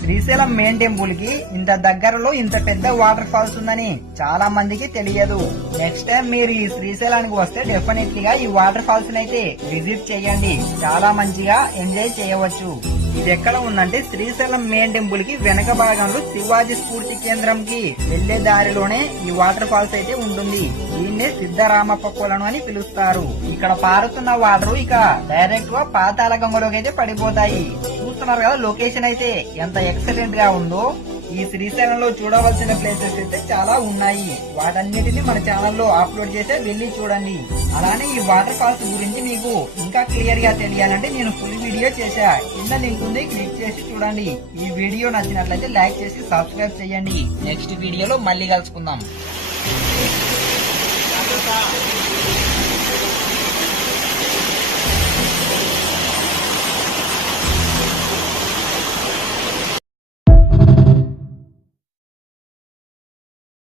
Srisailam main temple కి ఇంత దగ్గరలో ఇంత పెద్ద వాటర్ ఫాల్స్ ఉందని చాలా మందికి తెలియదు. నెక్స్ట్ టైం మీరు ఈ శ్రీశైలానికి వస్తే డెఫినెట్లీ గా ఈ వాటర్ ఫాల్స్ అయితే విజిట్ చేయండి. చాలా మంచిగా ఎంజాయ్ చేయవచ్చు. ఇది ఎక్కడ ఉందంటే శ్రీశైలం మెయిన్ టెంపుల్ కి వెనక భాగంలో శివాజీ స్ఫూర్తి కేంద్రం కి వెళ్లే దారిలోనే ఈ వాటర్ ఫాల్స్ అయితే ఉంటుంది. దీన్నే సిద్ధరామప్ప కొలను అని పిలుస్తారు. ఇక్కడ పారుతున్న వాటర్ ఇక డైరెక్ట్ గా పాతాళ గంగలోకి అయితే పడిపోతాయి. చూస్తున్నారు కదా లొకేషన్ అయితే ఎంత ఎక్సలెంట్ గా ఉందో. ఈ శ్రీశైలంలో చూడవలసిన ప్లేసెస్ అయితే చాలా ఉన్నాయి. వాటన్నిటిని మన ఛానల్లో అప్లోడ్ చేసే వెళ్ళి చూడండి. అలానే ఈ వాటర్ ఫాల్స్ గురించి మీకు ఇంకా క్లియర్ గా తెలియాలంటే నేను ఫుల్ వీడియో చేశా. కింద లింక్ ఉంది, క్లిక్ చేసి చూడండి. ఈ వీడియో నచ్చినట్లయితే లైక్ చేసి సబ్స్క్రైబ్ చేయండి. నెక్స్ట్ వీడియోలో మళ్ళీ కలుసుకుందాం.